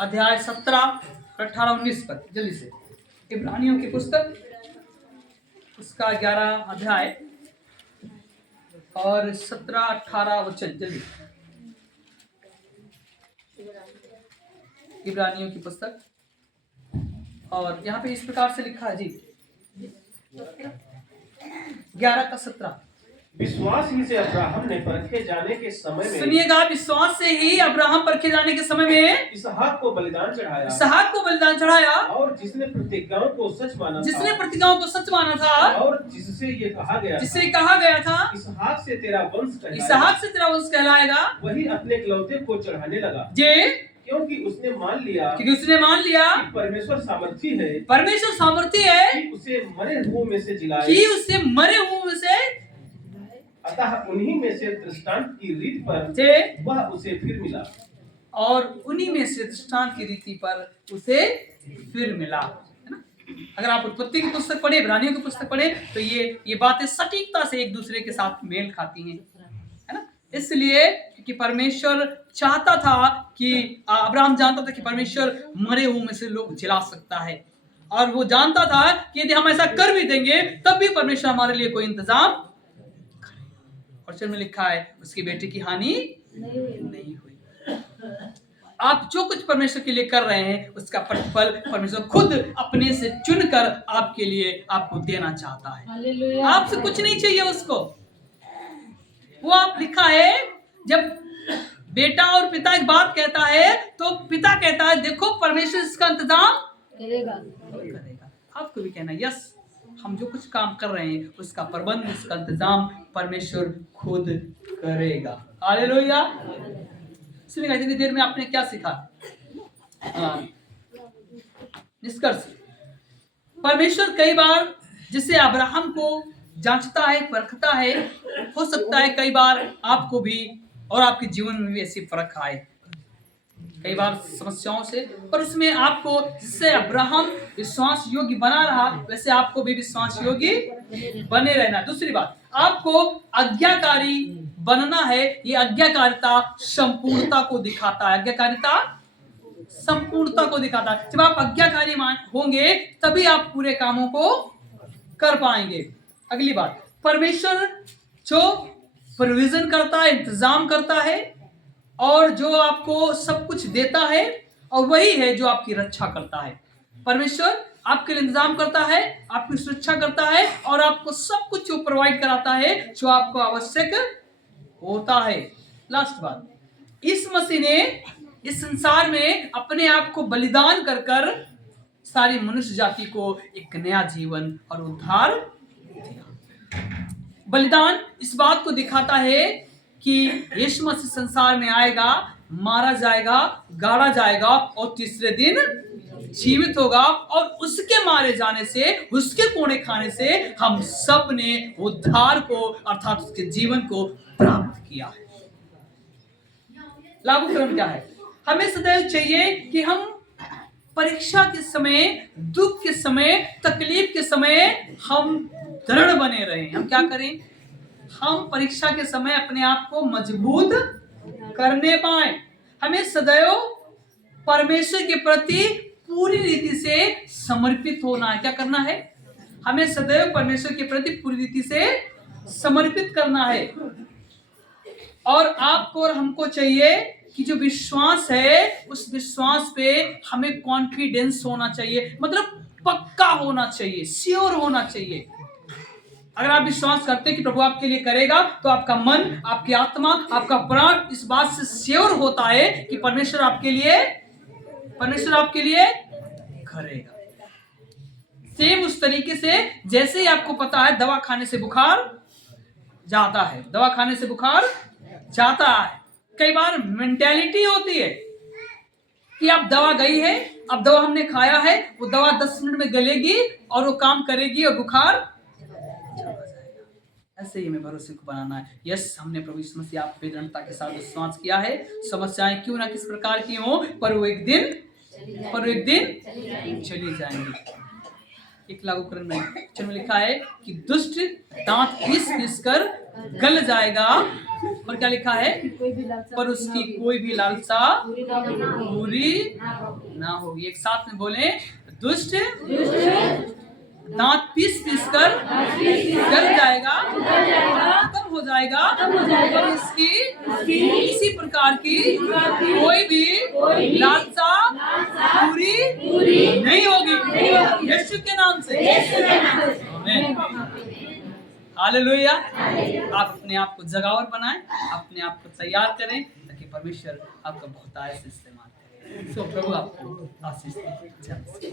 अध्याय 17, 18, 19 पर जल्दी से। इब्रानियों की पुस्तक उसका 11 अध्याय और 17, 18 वचन जल्दी। इब्रानियों की पुस्तक, और यहाँ पे इस प्रकार से लिखा है जी, 11 का 17। विश्वास ही से अब्राहम ने परखे जाने के समय में, सुनिएगा, विश्वास से ही अब्राहम परखे जाने के समय में इसहाक को बलिदान चढ़ाया, इसहाक को बलिदान चढ़ाया, और जिसने प्रतिज्ञाओं को सच माना जिसने था, प्रतिज्ञाओं को सच माना था, और जिससे ये कहा गया था इसहाक से तेरा वंश कहलाएगा, इसहाक से तेरा वंश कहलाएगा, वही अपने इकलौते को चढ़ाने लगा जे क्योंकि उसने मान लिया कि परमेश्वर सामर्थी है, परमेश्वर सामर्थी है कि उसे मरे हुओं में से जिलाए, कि उसे मरे हुओं में से, अतः उन्हीं में से दृष्टांत की रीति पर वह उसे फिर मिला, और उन्हीं में से दृष्टांत की रीति पर उसे फिर मिला, है ना। अगर आप उत्पत्ति की पुस्तक पढ़े, इब्रानियों की पुस्तक पढ़े, तो ये बातें सटीकता से एक दूसरे के साथ मेल खाती हैं, है ना। इसलिए कि परमेश्वर चाहता था कि अब्राहम जानता था कि परमेश्वर मरे हुओं में से लोग जिला सकता है, और वो जानता था कि यदि हम ऐसा कर भी देंगे तब भी परमेश्वर हमारे लिए कोई इंतजाम करेगा। और में लिखा है उसकी बेटे की हानि नहीं हुई। आप जो कुछ परमेश्वर के लिए कर रहे हैं उसका प्रतिफल परमेश्वर खुद अपने से चुनकर आपके लिए आपको देना चाहता है। आपसे कुछ नहीं चाहिए उसको। वो आप लिखा है, जब बेटा और पिता एक बात कहता है तो पिता कहता है देखो परमेश्वर इसका इंतजाम करेगा। आपको भी कहना यस, हम जो कुछ काम कर रहे हैं उसका प्रबंध, उसका इंतजाम परमेश्वर खुद करेगा। हालेलुया। सुनिएगा, इतनी देर में आपने क्या सीखा? निष्कर्ष, परमेश्वर कई बार जिसे अब्राहम को जांचता है, परखता है, हो सकता है कई बार आपको भी और आपके जीवन में भी ऐसी परख आए, कई बार समस्याओं से, पर उसमें आपको, जिससे अब्राहम विश्वास योग्य बना रहा, वैसे आपको भी विश्वास योग्य बने रहना। दूसरी बात, आपको आज्ञाकारी बनना है। ये आज्ञाकारिता संपूर्णता को दिखाता है। आज्ञाकारिता संपूर्णता को दिखाता है। जब आप आज्ञाकारी होंगे तभी आप पूरे कामों को कर पाएंगे। अगली बात, परमेश्वर जो प्रोविजन करता है, इंतजाम करता है, और जो आपको सब कुछ देता है, और वही है जो आपकी रक्षा करता है। परमेश्वर आपके लिए इंतजाम करता है, आपकी सुरक्षा करता है, और आपको सब कुछ जो प्रोवाइड कराता है जो आपको आवश्यक होता है। लास्ट बात, इस मसीह ने इस संसार में अपने आप को बलिदान कर कर सारी मनुष्य जाति को एक नया जीवन और उद्धार दिया। बलिदान इस बात को दिखाता है कि यीशु मसीह संसार में आएगा, मारा जाएगा, गाड़ा जाएगा, और तीसरे दिन जीवित होगा, और उसके मारे जाने से, उसके कोड़े खाने से हम सब ने उद्धार को अर्थात उसके जीवन को प्राप्त किया है। लागू क्रम क्या है? हमें सदैव चाहिए कि हम परीक्षा के समय, दुख के समय, तकलीफ के समय हम दृढ़ बने रहें। हम क्या करें? हम परीक्षा के समय अपने आप को मजबूत करने पाए। हमें सदैव परमेश्वर के प्रति पूरी रीति से समर्पित होना है। क्या करना है? हमें सदैव परमेश्वर के प्रति पूरी रीति से समर्पित करना है। और आपको और हमको चाहिए कि जो विश्वास है उस विश्वास पे हमें कॉन्फिडेंस होना चाहिए, मतलब पक्का होना चाहिए, श्योर होना चाहिए। अगर आप विश्वास करते हैं कि प्रभु आपके लिए करेगा, तो आपका मन, आपकी आत्मा, आपका प्राण इस बात से श्योर होता है कि परमेश्वर आपके लिए करेगा। सेम उस तरीके से जैसे ही आपको पता है दवा खाने से बुखार जाता है, दवा खाने से बुखार जाता है। कई बार मेंटालिटी होती है कि अब दवा गई है, अब दवा हमने खाया है, वो दवा 10 मिनट में गलेगी और वो काम करेगी और बुखार चला जाएगा। ऐसे ही हमें भरोसे को बनाना है। यस, हमने प्रभु यीशु मसीह आप पे दृढ़ता के साथ विश्वास किया है, समस्याएं क्यों ना किस प्रकार की हो, पर वो एक दिन चली जाएंगी। एक लागूकरण में लिखा है कि दुष्ट दांत पीस कर गल जाएगा, और क्या लिखा है, पर उसकी कोई भी लालसा पूरी ना होगी। एक साथ में बोले, दुष्ट दांत पीस कर गल जाएगा, खत्म हो जाएगा, और इसकी किसी प्रकार की कोई भी लालसा पूरी नहीं होगी, यीशु के नाम से। आमीन। हालेलुया। आप अपने आप को जगावर बनाएं, अपने आप को तैयार करें, ताकि परमेश्वर आपका बहुत आय से इस्तेमाल करे। सो प्रभु आपको आशीष दे।